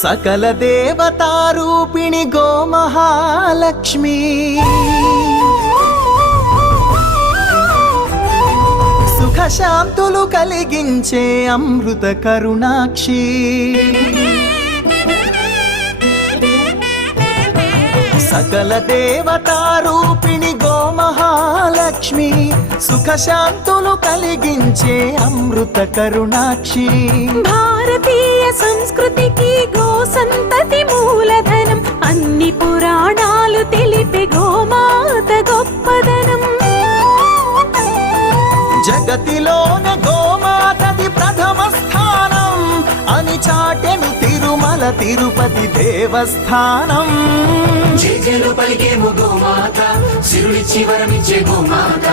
సకల దేవతారూపిణి గోమహాలక్ష్మి సుఖశాంతులు కలిగించే అమృత కరుణాక్షి సకల దేవతారూపిణి గోమహాలక్ష్మి సుఖశాంతులు కలిగించే అమృత కరుణాక్షి భారతీయ సంస్కృతికి గో సంతతి మూలధనం అన్ని పురాణాలు తెలిపే గోమాత గొప్పదనం జగతిలోనే గోమాతది ప్రథమ స్థానం అని చాటెను తిరుమల తిరుపతి దేవస్థానం జేజేలు పలికేము గోమాత సిరులిచ్చి వరమిచ్చే గోమాత